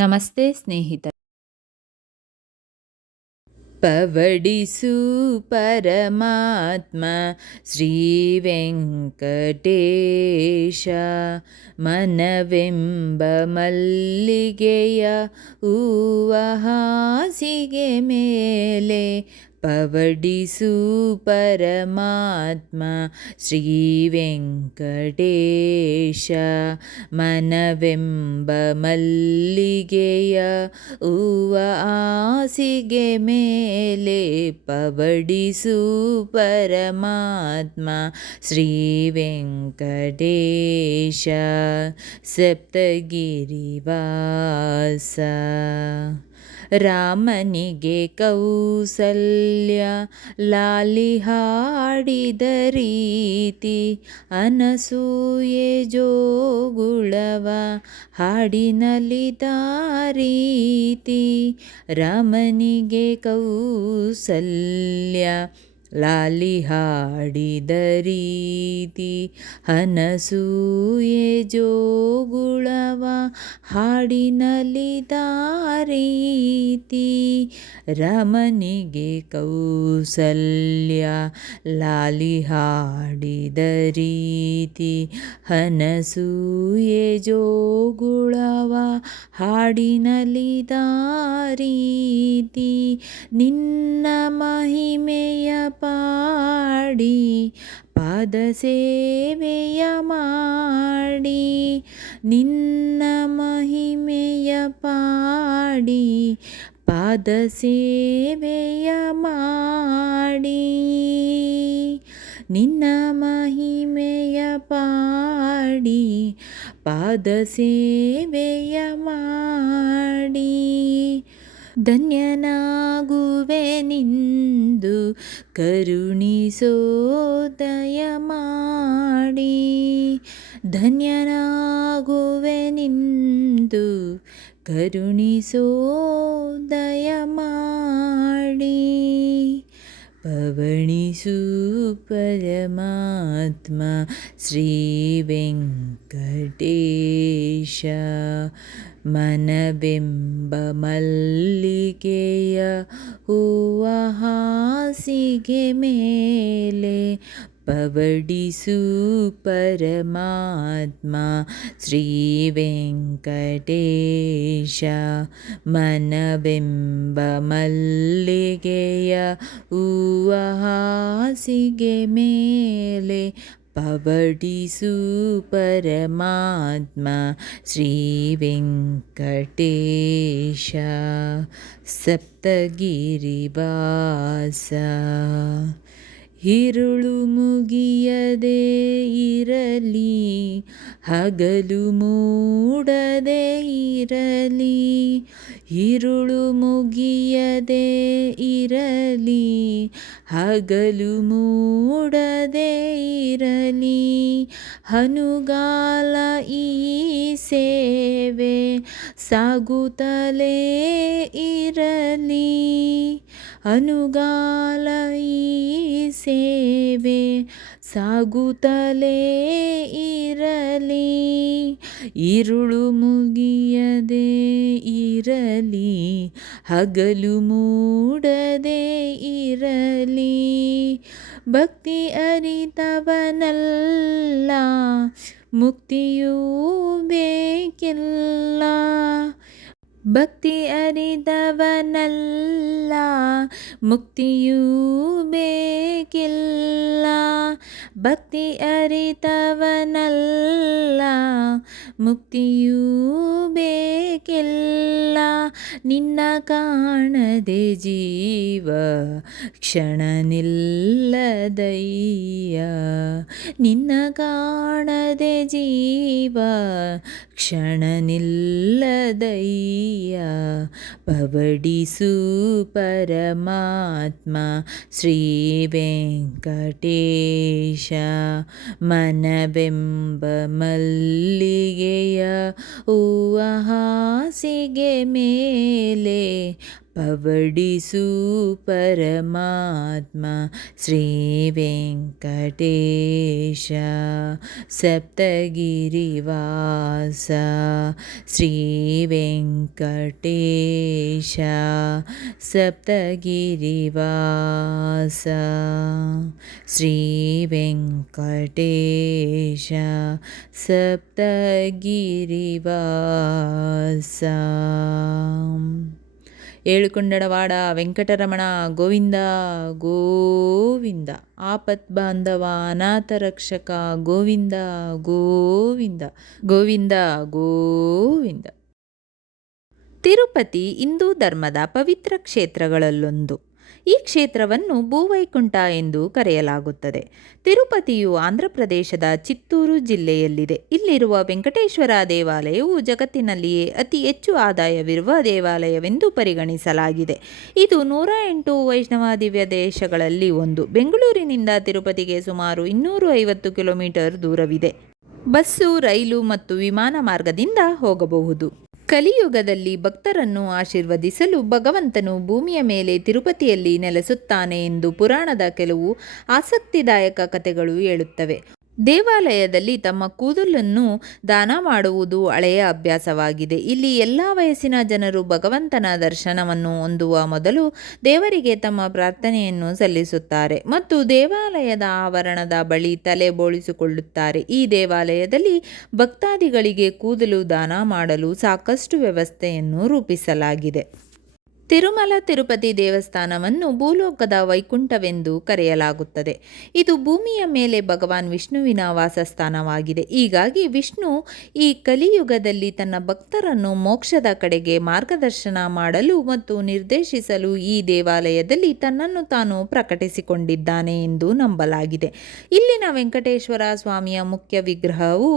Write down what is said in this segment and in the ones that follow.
ನಮಸ್ತೆ ಸ್ನೇಹಿತರೆ. ಪವಡಿಸು ಪರಮಾತ್ಮ ಶ್ರೀ ವೆಂಕಟೇಶ, ಮನವೆಂಬ ಮಲ್ಲಿಗೆಯ ಹೂವ ಹಾಸಿಗೆ ಮೇಲೆ ಪವಡಿಸು ಪರಮಾತ್ಮ ಶ್ರೀ ವೆಂಕಟೇಶ, ಮನವೆಂಬ ಮಲ್ಲಿಗೆಯ ಹೂವ ಹಾಸಿಗೆ ಮೇಲೆ ಪವಡಿಸು ಪರಮಾತ್ಮ ಶ್ರೀ ವೆಂಕಟೇಶ, ಸಪ್ತಗಿರಿವಾಸ. ರಾಮನಿಗೆ ಕೌಸಲ್ಯ ಲಾಲಿ ಹಾಡಿದ ರೀತಿ, ಅನಸೂಯೆ ಜೋಗುಳವ ಹಾಡಿನಲಿದ ರೀತಿ. ರಾಮನಿಗೆ ಕೌಸಲ್ಯ ಲಾಲಿ ಹಾಡಿದ ರೀತಿ, ಅನಸೂಯೆ ಜೋಗುಳವ ಹಾಡಿನಲಿದ ರೀತಿ. ರಾಮನಿಗೆ ಕೌಸಲ್ಯ ಲಾಲಿ ಹಾಡಿದ ರೀತಿ, ಅನಸೂಯೆ ಜೋಗುಳವ ಹಾಡಿನಲಿದ ರೀತಿ. ನಿನ್ನ ಮಹಿಮೆಯ ಪಾಡಿ ಪಾದ ಸೇವೆಯ ಮಾಡಿ, ನಿನ್ನ ಮಹಿಮೆಯ ಪಾಡಿ ಪಾದ ಸೇವೆಯ ಮಾಡಿ. ನಿನ್ನ ಮಹಿಮೆಯ ಪಾಡಿ ಪಾದ ಸೇವೆಯ ಮಾಡಿ. ಧನ್ಯನಾಗುವೆನೆಂದು ಕರುಣಿಸೋ ದಯ ಮಾಡಿ, ಧನ್ಯನಾಗುವೆನೆಂದು ಕರುಣಿಸೋ ದಯ ಮಾಡಿ. ಪವಣಿಸು ಪರಮಾತ್ಮ ಶ್ರೀ ವೆಂಕಟೇಶ, ಮನವೆಂಬ ಮಲ್ಲಿಗೆಯ ಹೂವ ಹಾಸಿಗೆ ಮೇಲೆ ಪವಡಿಸು ಪರಮಾತ್ಮ ಶ್ರೀ ವೆಂಕಟೇಶ, ಮನವೆಂಬ ಮಲ್ಲಿಗೆಯ ಹೂವ ಹಾಸಿಗೆ ಮೇಲೆ ಪವಡಿಸು ಪರಮಾತ್ಮ ಶ್ರೀ ವೆಂಕಟೇಶ, ಸಪ್ತಗಿರಿವಾಸ. ഇരുಳು ಮುಗಿಯದೆ ಇರಲಿ, ಹಗಲು ಮೂಡದೆ ಇರಲಿ. ഇരുಳು ಮುಗಿಯದೆ ಇರಲಿ, ಹಗಲು ಮೂಡದೆ ಇರಲಿ. ಅನುಗಾಲ ಈ ಸೇವೆ ಸಾಗುತ್ತಲೇ ಇರಲಿ, ಅನುಗಾಲ ಈ ಸೇವೆ ಸಾಗುತ್ತಲೇ ಇರಲಿ. ഇരുಳು ಮುಗಿಯದೆ ಇರಲಿ, ಹಗಲು ಮೂಡದೆ ಇರಲಿ. ಭಕ್ತಿ ಅರಿತವನಲ್ಲ ಮುಕ್ತಿಯೂ ಬೇಕಿಲ್ಲ, ಭಕ್ತಿ ಅರಿತವನಲ್ಲ ಮುಕ್ತಿಯೂ ಬೇಕಿಲ್ಲ. ಭಕ್ತಿ ಅರಿತವನಲ್ಲ ಮುಕ್ತಿಯೂ ಬೇಕಿಲ್ಲ. ನಿನ್ನ ಕಾಣದೆ ಜೀವ ಕ್ಷಣ ನಿಲ್ಲದಯ್ಯ, ನಿನ್ನ ಕಾಣದೆ ಜೀವ ಕ್ಷಣ ನಿಲ್ಲದಯ್ಯ. ಪವಡಿಸು ಪರಮಾತ್ಮ ಶ್ರೀ ವೆಂಕಟೇಶ, ಮನವೆಂಬ ಮಲ್ಲಿಗೆಯ ಹೂವ ಹಾಸಿಗೆ ಮೇಲೆ ಪವಡಿಸು ಪರಮಾತ್ಮ ಶ್ರೀ ವೆಂಕಟೇಶ ಸಪ್ತಗಿರಿವಾಸ ಶ್ರೀ ವೆಂಕಟೇಶ ಸಪ್ತಗಿರಿವಾಸ ಶ್ರೀ ವೆಂಕಟೇಶ ಸಪ್ತಗಿರಿವಾಸ. ಏಳುಕೊಂಡಡವಾಡ ವೆಂಕಟರಮಣ ಗೋವಿಂದ ಗೋವಿಂದ. ಆಪತ್ ಬಾಂಧವ ಅನಾಥ ರಕ್ಷಕ ಗೋವಿಂದ ಗೋವಿಂದ ಗೋವಿಂದ ಗೋವಿಂದ. ತಿರುಪತಿ ಹಿಂದೂ ಧರ್ಮದ ಪವಿತ್ರ ಕ್ಷೇತ್ರಗಳಲ್ಲೊಂದು. ಈ ಕ್ಷೇತ್ರವನ್ನು ಭೂವೈಕುಂಠ ಎಂದು ಕರೆಯಲಾಗುತ್ತದೆ. ತಿರುಪತಿಯು ಆಂಧ್ರಪ್ರದೇಶದ ಚಿತ್ತೂರು ಜಿಲ್ಲೆಯಲ್ಲಿದೆ. ಇಲ್ಲಿರುವ ವೆಂಕಟೇಶ್ವರ ದೇವಾಲಯವು ಜಗತ್ತಿನಲ್ಲಿಯೇ ಅತಿ ಹೆಚ್ಚು ಆದಾಯವಿರುವ ದೇವಾಲಯವೆಂದು ಪರಿಗಣಿಸಲಾಗಿದೆ. ಇದು 108 ವೈಷ್ಣವ ದಿವ್ಯ ದೇಶಗಳಲ್ಲಿ ಒಂದು. ಬೆಂಗಳೂರಿನಿಂದ ತಿರುಪತಿಗೆ ಸುಮಾರು 250 ಕಿಲೋಮೀಟರ್ ದೂರವಿದೆ. ಬಸ್ಸು, ರೈಲು ಮತ್ತು ವಿಮಾನ ಮಾರ್ಗದಿಂದ ಹೋಗಬಹುದು. ಕಲಿಯುಗದಲ್ಲಿ ಭಕ್ತರನ್ನು ಆಶೀರ್ವದಿಸಲು ಭಗವಂತನು ಭೂಮಿಯ ಮೇಲೆ ತಿರುಪತಿಯಲ್ಲಿ ನೆಲೆಸುತ್ತಾನೆ ಎಂದು ಪುರಾಣದ ಕೆಲವು ಆಸಕ್ತಿದಾಯಕ ಕಥೆಗಳು ಹೇಳುತ್ತವೆ. ದೇವಾಲಯದಲ್ಲಿ ತಮ್ಮ ಕೂದಲನ್ನು ದಾನ ಮಾಡುವುದು ಹಳೆಯ ಅಭ್ಯಾಸವಾಗಿದೆ. ಇಲ್ಲಿ ಎಲ್ಲ ವಯಸ್ಸಿನ ಜನರು ಭಗವಂತನ ದರ್ಶನವನ್ನು ಹೊಂದುವ ಮೊದಲು ದೇವರಿಗೆ ತಮ್ಮ ಪ್ರಾರ್ಥನೆಯನ್ನು ಸಲ್ಲಿಸುತ್ತಾರೆ ಮತ್ತು ದೇವಾಲಯದ ಆವರಣದ ಬಳಿ ತಲೆ ಬೋಳಿಸಿಕೊಳ್ಳುತ್ತಾರೆ. ಈ ದೇವಾಲಯದಲ್ಲಿ ಭಕ್ತಾದಿಗಳಿಗೆ ಕೂದಲು ದಾನ ಮಾಡಲು ಸಾಕಷ್ಟು ವ್ಯವಸ್ಥೆಯನ್ನು ರೂಪಿಸಲಾಗಿದೆ. ತಿರುಮಲ ತಿರುಪತಿ ದೇವಸ್ಥಾನವನ್ನು ಭೂಲೋಕದ ವೈಕುಂಠವೆಂದು ಕರೆಯಲಾಗುತ್ತದೆ. ಇದು ಭೂಮಿಯ ಮೇಲೆ ಭಗವಾನ್ ವಿಷ್ಣುವಿನ ವಾಸಸ್ಥಾನವಾಗಿದೆ. ಹೀಗಾಗಿ ವಿಷ್ಣು ಈ ಕಲಿಯುಗದಲ್ಲಿ ತನ್ನ ಭಕ್ತರನ್ನು ಮೋಕ್ಷದ ಕಡೆಗೆ ಮಾರ್ಗದರ್ಶನ ಮಾಡಲು ಮತ್ತು ನಿರ್ದೇಶಿಸಲು ಈ ದೇವಾಲಯದಲ್ಲಿ ತನ್ನನ್ನು ತಾನು ಪ್ರಕಟಿಸಿಕೊಂಡಿದ್ದಾನೆ ಎಂದು ನಂಬಲಾಗಿದೆ. ಇಲ್ಲಿನ ವೆಂಕಟೇಶ್ವರ ಸ್ವಾಮಿಯ ಮುಖ್ಯ ವಿಗ್ರಹವು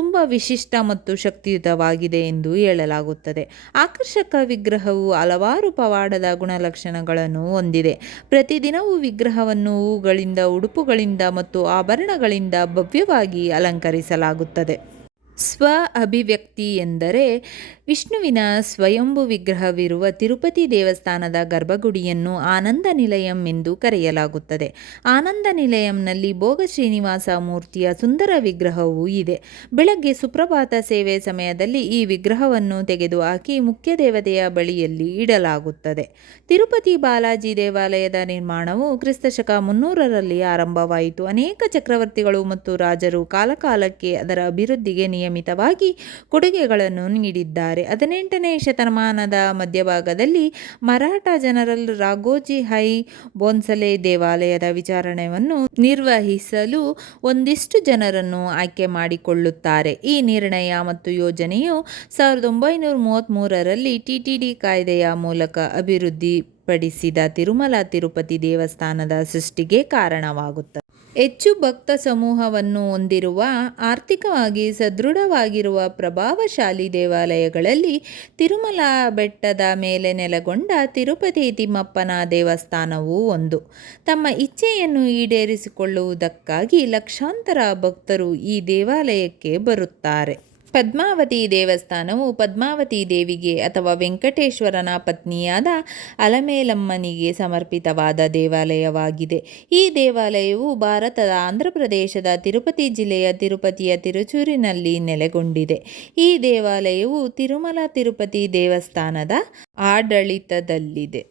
ತುಂಬ ವಿಶಿಷ್ಟ ಮತ್ತು ಶಕ್ತಿಯುತವಾಗಿದೆ ಎಂದು ಹೇಳಲಾಗುತ್ತದೆ. ಆಕರ್ಷಕ ವಿಗ್ರಹವು ಹಲವಾರು ಪವಾಡದ ಗುಣಲಕ್ಷಣಗಳನ್ನು ಹೊಂದಿದೆ. ಪ್ರತಿದಿನವೂ ವಿಗ್ರಹವನ್ನು ಹೂಗಳಿಂದ, ಉಡುಪುಗಳಿಂದ ಮತ್ತು ಆಭರಣಗಳಿಂದ ಭವ್ಯವಾಗಿ ಅಲಂಕರಿಸಲಾಗುತ್ತದೆ. ಸ್ವ ಅಭಿವ್ಯಕ್ತಿ ಎಂದರೆ ವಿಷ್ಣುವಿನ ಸ್ವಯಂಭೂ ವಿಗ್ರಹವಿರುವ ತಿರುಪತಿ ದೇವಸ್ಥಾನದ ಗರ್ಭಗುಡಿಯನ್ನು ಆನಂದ ನಿಲಯಂ ಎಂದು ಕರೆಯಲಾಗುತ್ತದೆ. ಆನಂದ ನಿಲಯಂನಲ್ಲಿ ಭೋಗ ಶ್ರೀನಿವಾಸ ಮೂರ್ತಿಯ ಸುಂದರ ವಿಗ್ರಹವೂ ಇದೆ. ಬೆಳಗ್ಗೆ ಸುಪ್ರಭಾತ ಸೇವೆ ಸಮಯದಲ್ಲಿ ಈ ವಿಗ್ರಹವನ್ನು ತೆಗೆದುಹಾಕಿ ಮುಖ್ಯ ದೇವತೆಯ ಬಳಿಯಲ್ಲಿ ಇಡಲಾಗುತ್ತದೆ. ತಿರುಪತಿ ಬಾಲಾಜಿ ದೇವಾಲಯದ ನಿರ್ಮಾಣವು ಕ್ರಿಸ್ತಶಕ 300ರಲ್ಲಿ ಆರಂಭವಾಯಿತು. ಅನೇಕ ಚಕ್ರವರ್ತಿಗಳು ಮತ್ತು ರಾಜರು ಕಾಲಕಾಲಕ್ಕೆ ಅದರ ಅಭಿವೃದ್ಧಿಗೆ ನಿಯಮಿತವಾಗಿ ಕೊಡುಗೆಗಳನ್ನು ನೀಡಿದ್ದಾರೆ. 18ನೇ ಶತಮಾನದ ಮಧ್ಯಭಾಗದಲ್ಲಿ ಮರಾಠ ಜನರಲ್ ರಾಘೋಜಿ ಹೈ ಭೋನ್ಸಲೆ ದೇವಾಲಯದ ವಿಚಾರಣೆಯನ್ನು ನಿರ್ವಹಿಸಲು ಒಂದಿಷ್ಟು ಜನರನ್ನು ಆಯ್ಕೆ ಮಾಡಿಕೊಳ್ಳುತ್ತಾರೆ. ಈ ನಿರ್ಣಯ ಮತ್ತು ಯೋಜನೆಯು 1933ರಲ್ಲಿ ಟಿಟಿಡಿ ಕಾಯ್ದೆಯ ಮೂಲಕ ಅಭಿವೃದ್ಧಿಪಡಿಸಿದ ತಿರುಮಲ ತಿರುಪತಿ ದೇವಸ್ಥಾನದ ಸೃಷ್ಟಿಗೆ ಕಾರಣವಾಗುತ್ತದೆ. ಹೆಚ್ಚು ಭಕ್ತ ಸಮೂಹವನ್ನು ಹೊಂದಿರುವ, ಆರ್ಥಿಕವಾಗಿ ಸದೃಢವಾಗಿರುವ ಪ್ರಭಾವಶಾಲಿ ದೇವಾಲಯಗಳಲ್ಲಿ ತಿರುಮಲ ಬೆಟ್ಟದ ಮೇಲೆ ನೆಲೆಗೊಂಡ ತಿರುಪತಿ ತಿಮ್ಮಪ್ಪನ ದೇವಸ್ಥಾನವೂ ಒಂದು. ತಮ್ಮ ಇಚ್ಛೆಯನ್ನು ಈಡೇರಿಸಿಕೊಳ್ಳುವುದಕ್ಕಾಗಿ ಲಕ್ಷಾಂತರ ಭಕ್ತರು ಈ ದೇವಾಲಯಕ್ಕೆ ಬರುತ್ತಾರೆ. ಪದ್ಮಾವತಿ ದೇವಸ್ಥಾನವು ಪದ್ಮಾವತಿ ದೇವಿಗೆ ಅಥವಾ ವೆಂಕಟೇಶ್ವರನ ಪತ್ನಿಯಾದ ಅಲಮೇಲಮ್ಮನಿಗೆ ಸಮರ್ಪಿತವಾದ ದೇವಾಲಯವಾಗಿದೆ. ಈ ದೇವಾಲಯವು ಭಾರತದ ಆಂಧ್ರಪ್ರದೇಶದ ತಿರುಪತಿ ಜಿಲ್ಲೆಯ ತಿರುಪತಿಯ ತಿರುಚೂರಿನಲ್ಲಿ ನೆಲೆಗೊಂಡಿದೆ. ಈ ದೇವಾಲಯವು ತಿರುಮಲ ತಿರುಪತಿ ದೇವಸ್ಥಾನದ ಆಡಳಿತದಲ್ಲಿದೆ.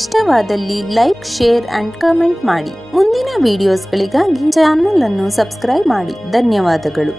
ಇಷ್ಟವಾದಲ್ಲಿ ಲೈಕ್, ಶೇರ್ ಅಂಡ್ ಕಮೆಂಟ್ ಮಾಡಿ. ಮುಂದಿನ ವಿಡಿಯೋಸ್ಗಳಿಗಾಗಿ ಚಾನಲ್ ಅನ್ನು ಸಬ್ಸ್ಕ್ರೈಬ್ ಮಾಡಿ. ಧನ್ಯವಾದಗಳು.